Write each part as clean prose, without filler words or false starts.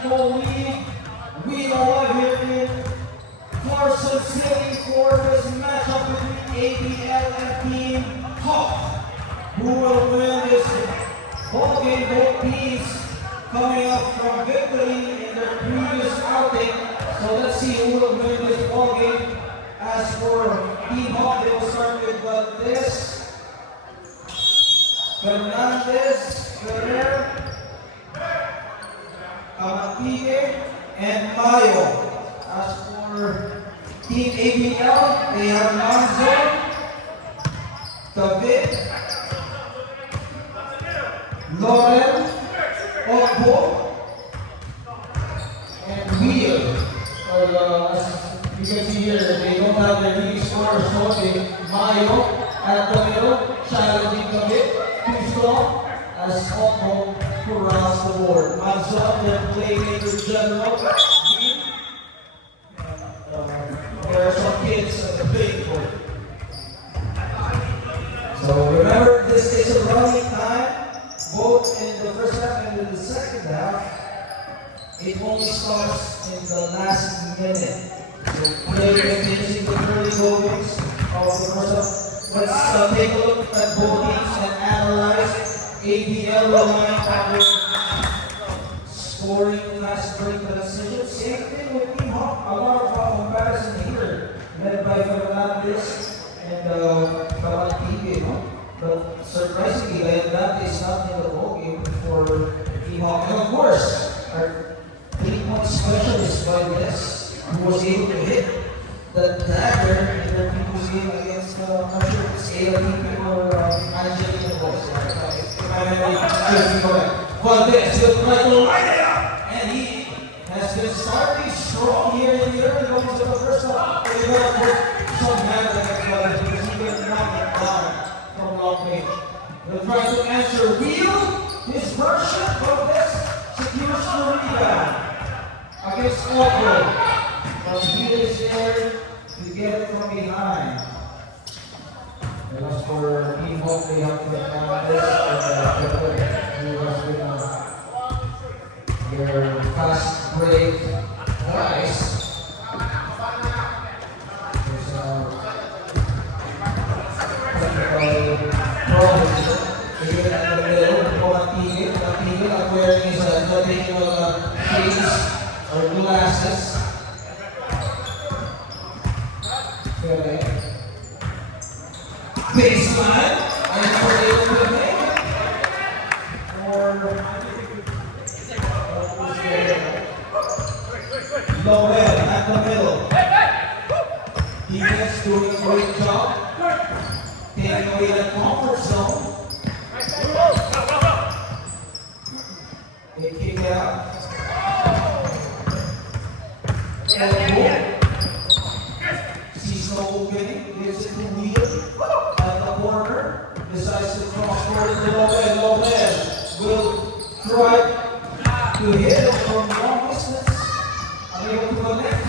basketball league. We are here in Carson City for this matchup between ABL and Team Hawk. Who will win this ball game? Both teams coming up from victory in their previous outing. So let's see who will win this ball game. As for Team Hawk, they will start with Valdez, Fernandez, Ferrer, Camatique, and Mayo. As for Team ABL, they have Manzo, David, Loren, Ogbo, and Wheel. As you can see here, they don't have their leading scorers, so they Mayo at the middle, challenging David, too strong, as Ogbo corrals the board. Manzo, their playmaker general. There are some kids at the playing court. So remember, this is a running time, both in the first half and in the second half. It only starts in the last minute. So play finishing the early goals of the first half. Let's take a look at both teams and analyze ABL relying on their scoring last break the decision. Same thing with Team Hawk. A lot of comparison here, led by Fernandez and Camatique, but surprisingly, that is not in the ball game for Team Hawk. And of course, our 3-point specialist by this, who was able to hit the dagger in their previous game against, I'm not sure if it's ALP or Angelina Boys. If I remember correct. Valdez will try to light it up, and he has been starting strong here in the early moments of the first half. He will put some hand against Valdez because he will knock it down from long range. He'll try to answer Wheel, his version of this secures the rebound against Ogbo. But Wheel is there to get it from behind. And as for Team Hawk, they have to have this and who has been their fast break twice. There's problem. Even at the middle, Camatique not wearing his traditional shades or glasses. Baseline, and for able to make it. Lowell at the middle. Defense doing a great job. Taking away the comfort zone. They kick it out. Elbow. Sees no opening. Gives it to Wheel at the corner. Decides to cross court into Lowell. Lowell will try to hit it from long distance. Unable to connect.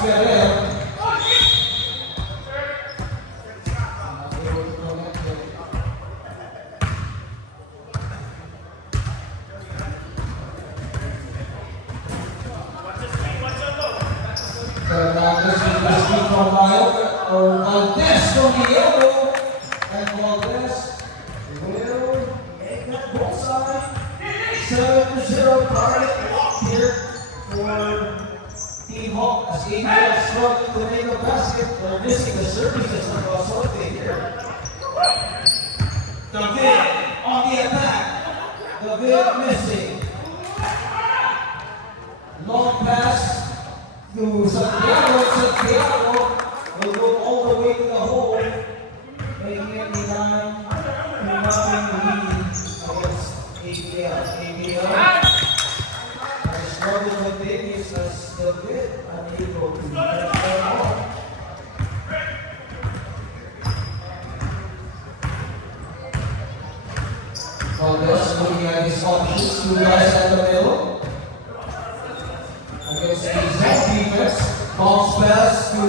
Ferrer. Fernandez with the screen from Valdez from the elbow, and Valdez will make that bullseye. 7-0 target locked here for Team Hawk as ABL struggled to make a basket. They're missing the services of Basote here. David on the attack. David missing. Long pass to Santiago. Santiago will go all the way to the hole, making it 9-0 lead against ABL. I struggled with Davies as the bit unable to catch them all. Valdez looking at his options, 2 guys at the middle. Against the zone defense, bounce pass to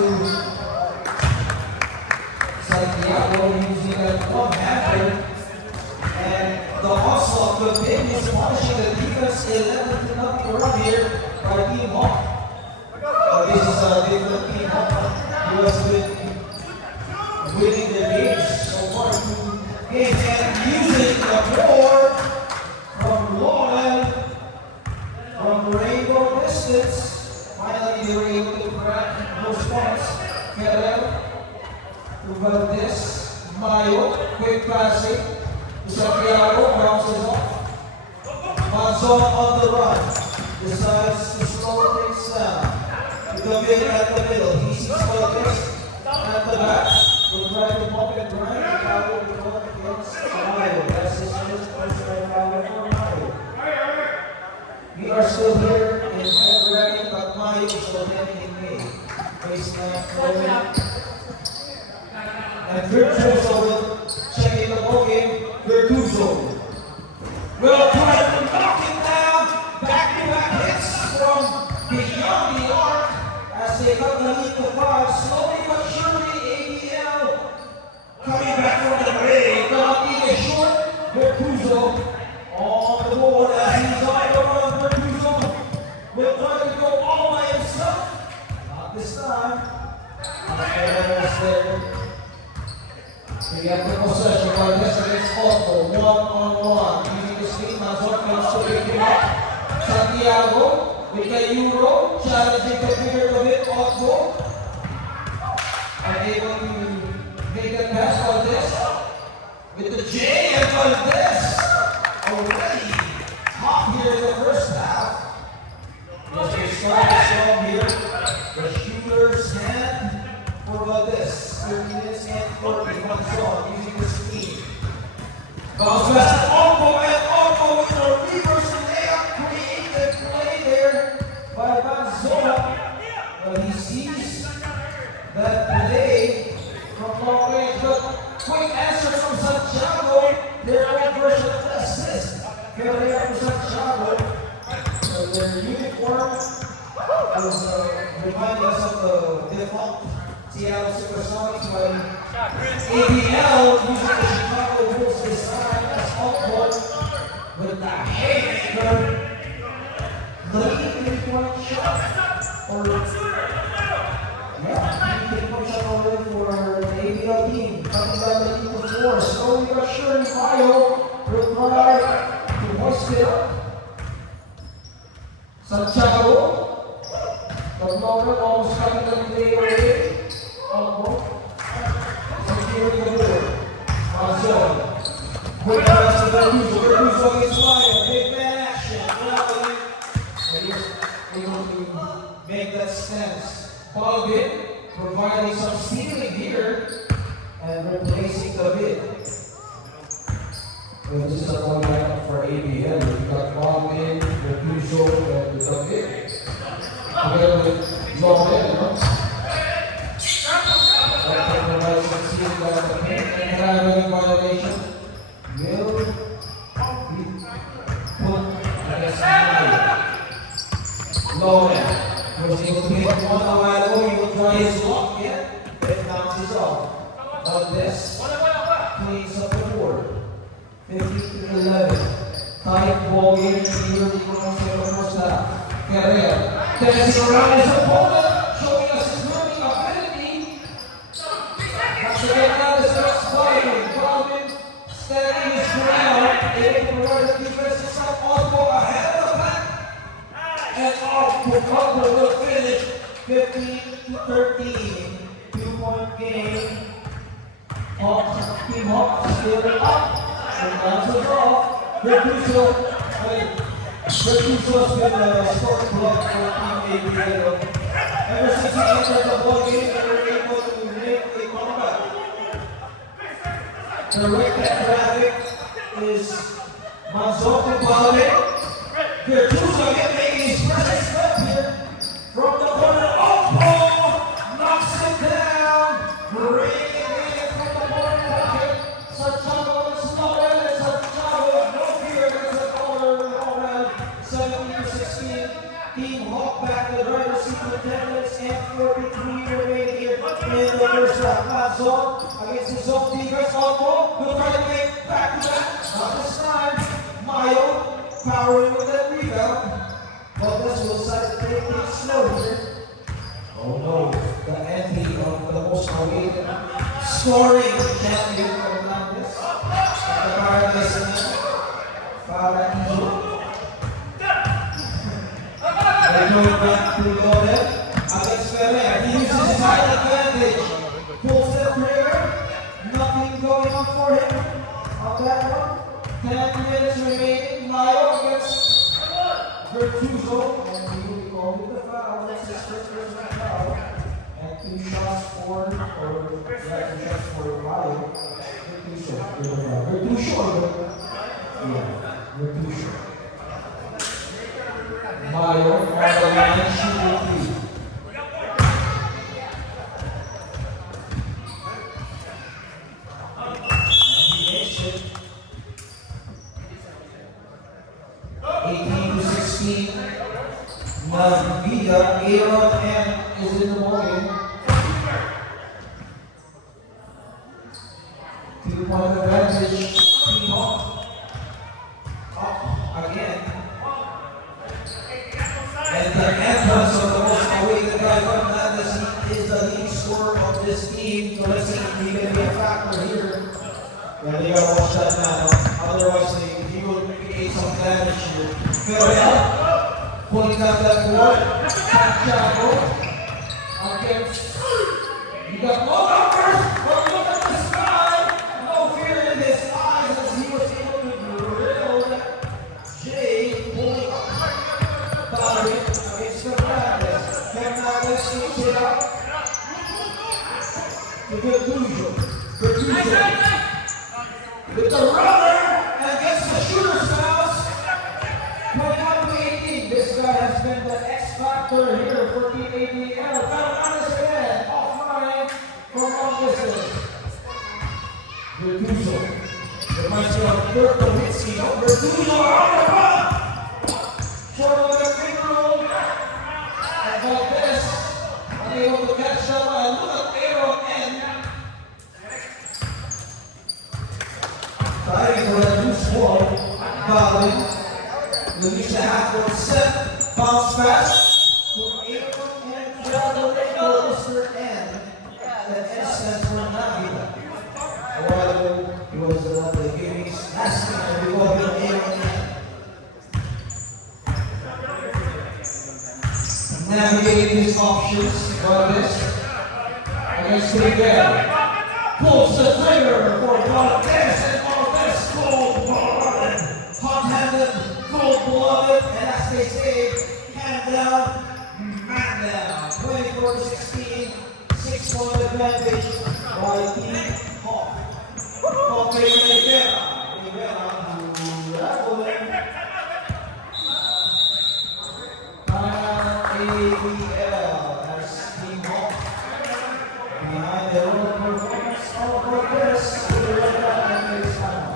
Santiago using a one-hander, and the onslaught continues punishing the defense. 11 to nothing run here by Team Hawk. This is a different Team Hawk who has been winning their games so far. 2 games and using the board from Lauren from the Rainbow distance. Finally, they were able to crack those points. Ferrer to Valdez, Mayo, quick passing to Santiago, bounces off. Manzon on the run, decides to slow things down. To come in at the middle, he sees Valdez at the back. Will try to pump it right, and Mayo will run against Mayo. That's his first personal foul for Mayo. We are still here in February, but Mayo is already in May. Baseline going. And Virtuoso will check in the ball game. Virtuoso will try to knock it down. Back-to-back hits from beyond the arc as they cut the lead to 5. Slowly but surely, ABL coming back from the break. Not even short. Virtuoso on the board as he's on the run. Virtuoso will try to go all by himself. Not this time. There. We have the possession by this against Otto, 1-on-1. Using the speed, Manzon comes to pick him up. Santiago with the Euro, challenging the figure of it, Otto. Unable to make a pass on this. With the J and Valdez already hot here in the first half. Yes, we started strong here. The shooter's hand for Valdez. 30 minutes and 40 Manzon using the speed. Bounce pass to Otto, and Otto with a reverse layup. Created play there by Manzon. But he sees that play from long range. But quick answer from Santiago. Their own version of the assist. Ferrer to Santiago. Their uniform was reminding us of the defunct Seattle Supersonics when ABL using the Chicago Bulls design as output with the haymaker. The 3-point shot or yeah, 3-point shot already for the ABL team. Coming down the lead to 4. Slowly but surely, Mayo will try to hoist it up. Santiago, the Lauren almost coming to the day away. Securing the board. Manzon. Quick pass to Virtuoso. Virtuoso against Mayo. Big man action. And he's able to make that stance. Bogdan providing some stealing here and replacing the bid. So this is a one lineup for ABL. We've got Bogdan, Virtuoso, and the bid. Together with Lauren, and violation will be put against Lauren was able to hit one a while ago. He will try his luck yet. It bounces off. Valdez cleans up the board. 15-11. Tight ball game. Here we go in the first half. Ferrer dancing around his opponent, showing us his learning ability. Once again, now this next fighting. Bogdan standing his ground, able to run the defensive side. Otto ahead of the pack. And Otto will finish 15-13. 2-point game. Team Hawk still up. And bounces off. Virtuoso has been a scoring block for Team ABL. Ever since he entered the ball game, they were able to make a comeback. The right hand traffic is Manzon to Bogdan. Virtuoso again making his presence felt here from the corner. Oh, knocks it down. Bringing it from the corner pocket. Santiago is slow and Santiago no fear against the corner. 17-16. Team Hawk back to the right receiver 10 minutes and 43 remaining here in the first half. Manzon against his own defense. Otto will try to make back to back. Not this time. Mayo powering with that rebound. Valdez will decide to take things slow here. Oh no, the envy of the most awaited scoring champion of Atlantis. The Paradise man. Paradiso. They go back to Lodel against Ferrer. He uses his height advantage. Pulls the trigger. Nothing going on for him on that one. 10 minutes remaining. Mayo against Bertuzzo. And he will be called with the foul. That's his first personal foul. And 2 shots for, or 2 shots for Mayo. Bertuzzo. Yeah, Bertuzzo. Mayo on the line, shooting 3. And he makes it. 18-16. Navida, Aaron M is in the ballgame. 2-point advantage. Team up again. And the entrance of the most awaited guy from Atlantis is the leading scorer of this team. So let's see if he can be a factor here. Well, they gotta watch that now. Otherwise, he will create some damage here. Ferrer pulling down that board. Santiago against. You got no numbers, but look at this guy. No fear in his eyes as he was able to drill Jay pulling up. Against Fernandez. Fernandez keeps it up to Bertuzzo. With the runner and gets the shooter's fouls. 21-18. This guy has been the X factor here for Team ABL. Fernandez again. Offline from long distance. Bertuzzo. Reminds me of Dirk Nowitzki. Bertuzzo on the run. Short of the finger roll. And Valdez unable to catch that one. And look at Aaron N. Fighting for a loose ball. Fouling. Release the half-court set. Bounce pass. For Aaron N. Travel Mr. N. That S stands for Navida. A while ago, he was the Guineas asking and we called him Aaron N. Navigating his options, Valdez against Rivera. Pulls the trigger for Valdez, and Valdez cold-blooded, hot-handed, cold-blooded, and as they say, hand down, man down. 24-16, 6-point advantage by Team Hawk. Hawk Rivera. Rivera to Raffle. ABL as Team Hawk behind the own performance of Valdez to the red line this time.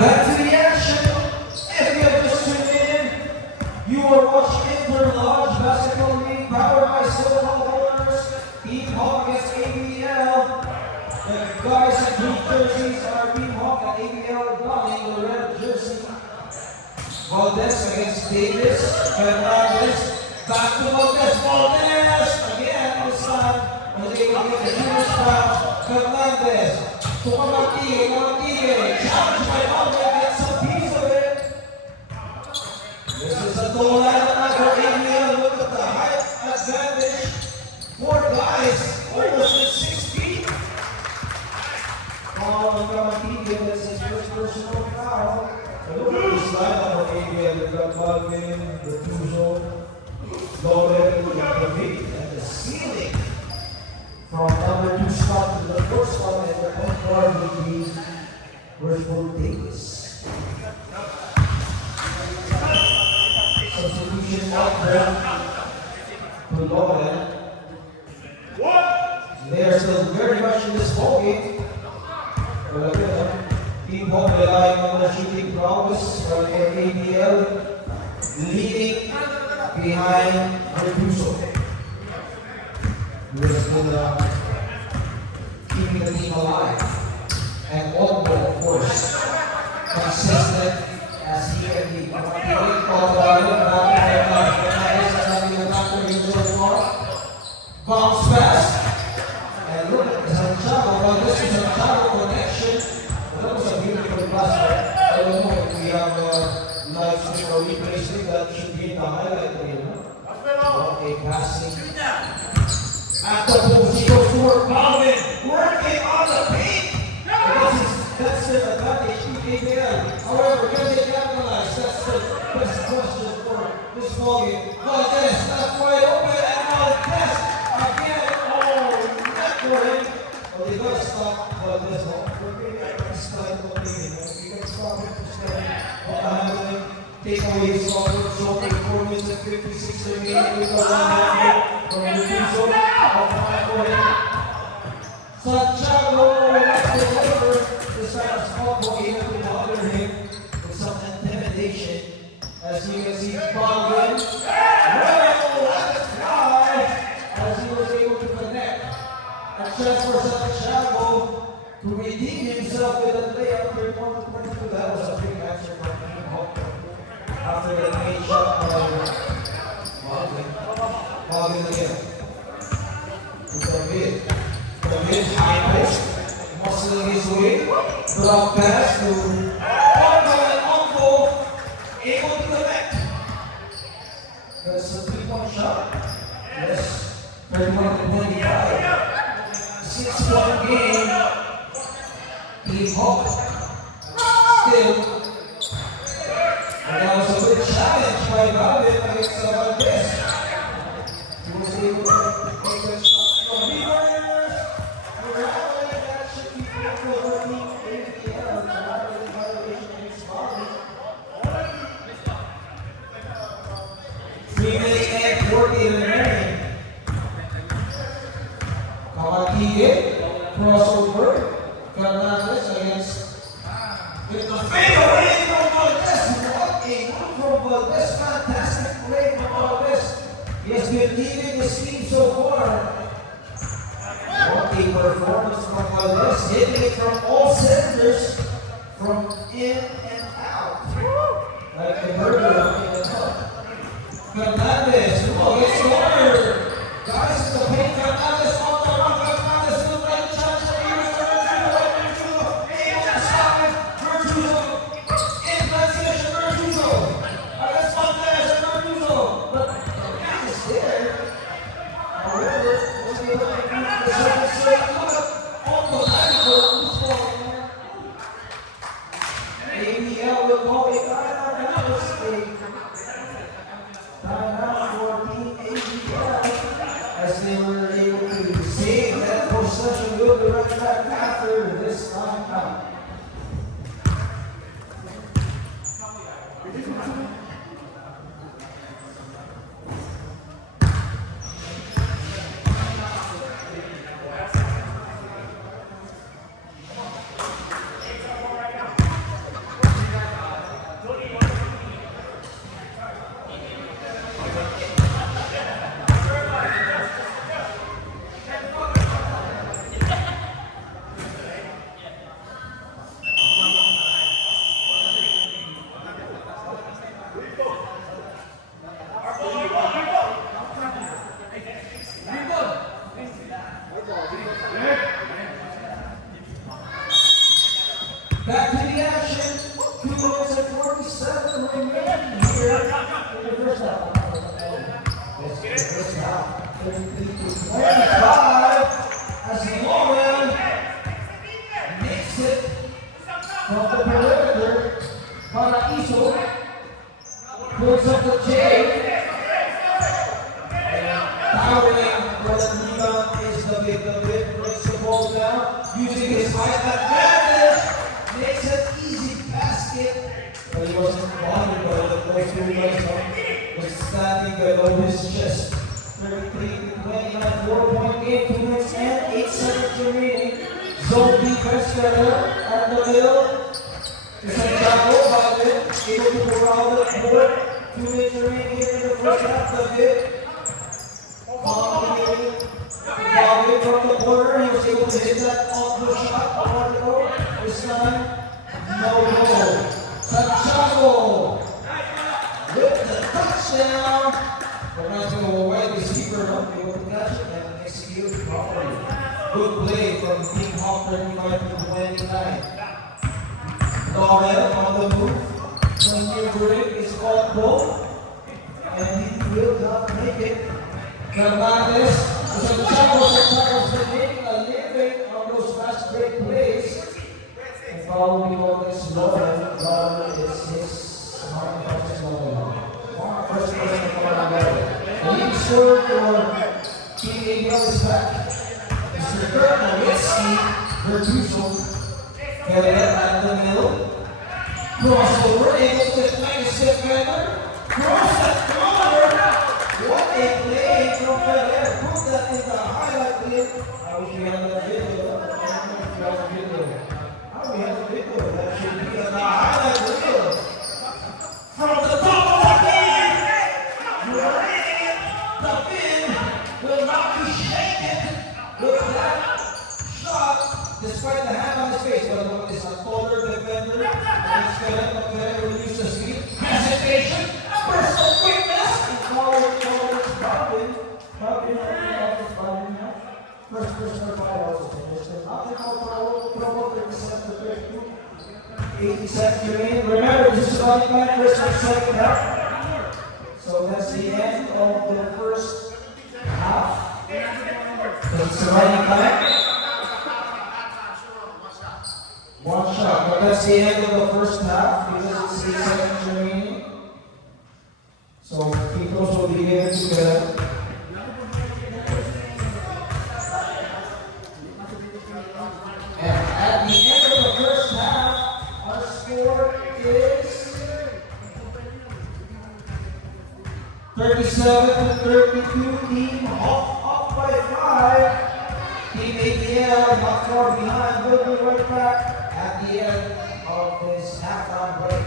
Back to the action. If you have just tuned in, you are watching Interlodge Basketball League powered by Silver Colors. Team Hawk against ABL. The guys in blue jerseys are Team Hawk and ABL donning the red jersey. Valdez against Davis. Fernandez. Back to Valdez. Valdez again this time. Was able to get the shooter's foul. Fernandez. Martinez, challenged by Valdez, gets a piece of it. This is a goal out for ABL. Look at the height advantage. 4 guys, almost at 6 feet. Martinez gets his first personal foul. Look at this lineup for ABL. They've got Malvin, Bertuzzo, Lodel, the feet, and the ceiling from number 2 spot to the 4th spot, and the point guard will be Rushford Davis. Substitution out there to Lauren. They are still very much in this ballgame. But again, Team Home relying on the shooting prowess from their ABL, leading behind Reduso, who has been keeping the team alive. And Ogbo, of course, consistent as he can be. Bounce pass. And look at Santiago. Well, this is Santiago connection. That was a beautiful pass. I don't know if we have live stream or replay stream that should be in the highlight reel. What a passing. At the post, he goes to work. Alvin working on the paint. That's the advantage. PKL. However, can they capitalize? That's the best question for this ballgame. Valdez, that's wide open, and Valdez again. Oh, not for him. Well, they gotta stop Valdez. You can stop him from stepping. Take away his shoulder performance at 56 remaining with the one from the two zone. Santiago, that's the labor. This time of small ball able to bother him with some intimidation. As you can see, Baldwin. Well, that's high. As he was able to connect. A chance for Santiago to redeem himself with a layup. 3-1-22. That was a big answer from Team Hawk. After the main shot by Baldwin again. With the mid. The mid high post. Muscling his way. Drop pass to Ogbo, and Ogbo able to connect. That's a 3-point shot. Yes. 31-25. 6-1 game. Team Hawk. Still. And that was a good challenge by Baldwin against Valdez. He was able to make that shot from rebounders. That should be good for the team. ABL, the violation against Baldwin. 3 minutes and 40 remaining. Kamatige, crossover. Fernandez against with the fadeaway from Valdez. What a move from Valdez. Fantastic play from Valdez. He has been leading the team so far. What a performance from Valdez. Hitting it from all cylinders, from in and out. Like the burger in the top. Fernandez, look, it's corner. Guys, the paint. Fernandez on the run. Fernandez still got a chance to be able to stop it. Vertuso in transition. Vertuso against Valdez and Vertuso. But the man is there. However, was able to keep the second straight. Look at on the line for who's falling. ABL will call a timeout. That was a timeout for Team ABL as they were able to save that possession. Will be right back after this timeout. Back to the action. 2 minutes and 47 remaining here in the first half. This first half, 33-25, as Lauren makes it from the perimeter. Paraiso pulls up the J. And towering for the rebound is the big basket, but he wasn't bothered by the close to was standing below his chest. 33-29, 4-point game, 2 minutes and 8 seconds remaining. Zone defense together at the middle. Santiago Baldwin able to go around the board. 2 minutes remaining here in the first half of it. Baldwin from the corner, he was able to hit that off the shot. On the goal. This time, no goal. Santiago with the touchdown. But not going to go away. The keeper not able to catch it and execute properly. Good play from Team Hawk 35-29. Darrell on the move. The new break is called goal. And he will not make it. Fernandez, Santiago's making a living on those fast break plays. And following on this Lauren, Lauren is his first person to come on the lead scorer for Team ABL is back. Mr. Kurt Nowitzki, Bertuzzo, getting it at the middle. Crossover, able to defend his defender. Cross that corner. What a play from Ferrer. Put that in the highlight reel. I wish we had that video. I don't know if you have a video. How do we have a video? That should be in the highlight reel. From the top of the game. The pin will not be shaken with that shot, despite the hand on his face. But what is a taller defender? And Ferrer will use the speed. Hesitation. Burst of quickness. First person five also finished. Nothing more promo 37 to 32. 80 seconds remaining. Remember, this is running back first and second half. So that's the end of the first half. It's running back. One shot, but that's the end of the first half because it's 8 seconds remaining. So peoples will be able to and at the end of the first half, our score is 37-32. Team up by 5. Team ABL not far behind. Will be right back at the end of this halftime break.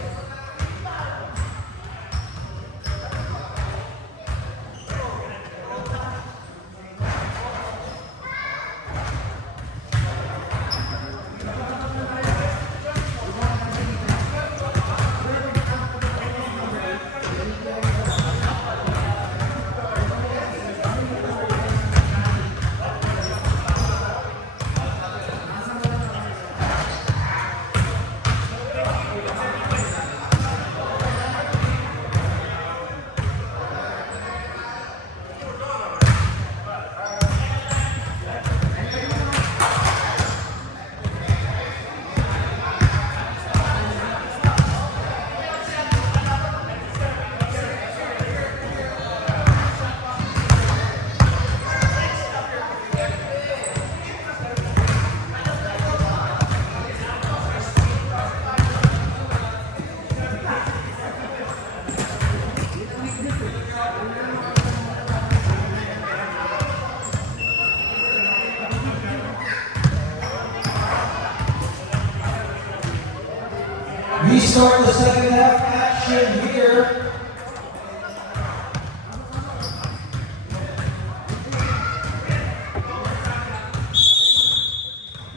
We start the second half action here.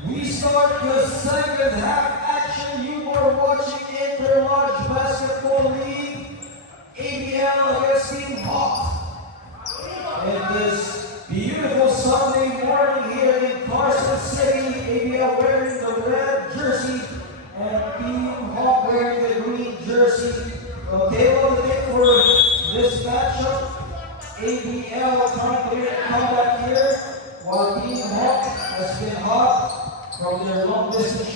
We start the second half action. You are watching Interlodge Basketball League, ABL against Team Hawk. And this beautiful Sunday morning here in Carson City, ABL wearing the red jersey and Team Hawk wearing the green jersey. The table of the game for this matchup, ABL trying to get a comeback here, while Team Hawk has been hot from their long distance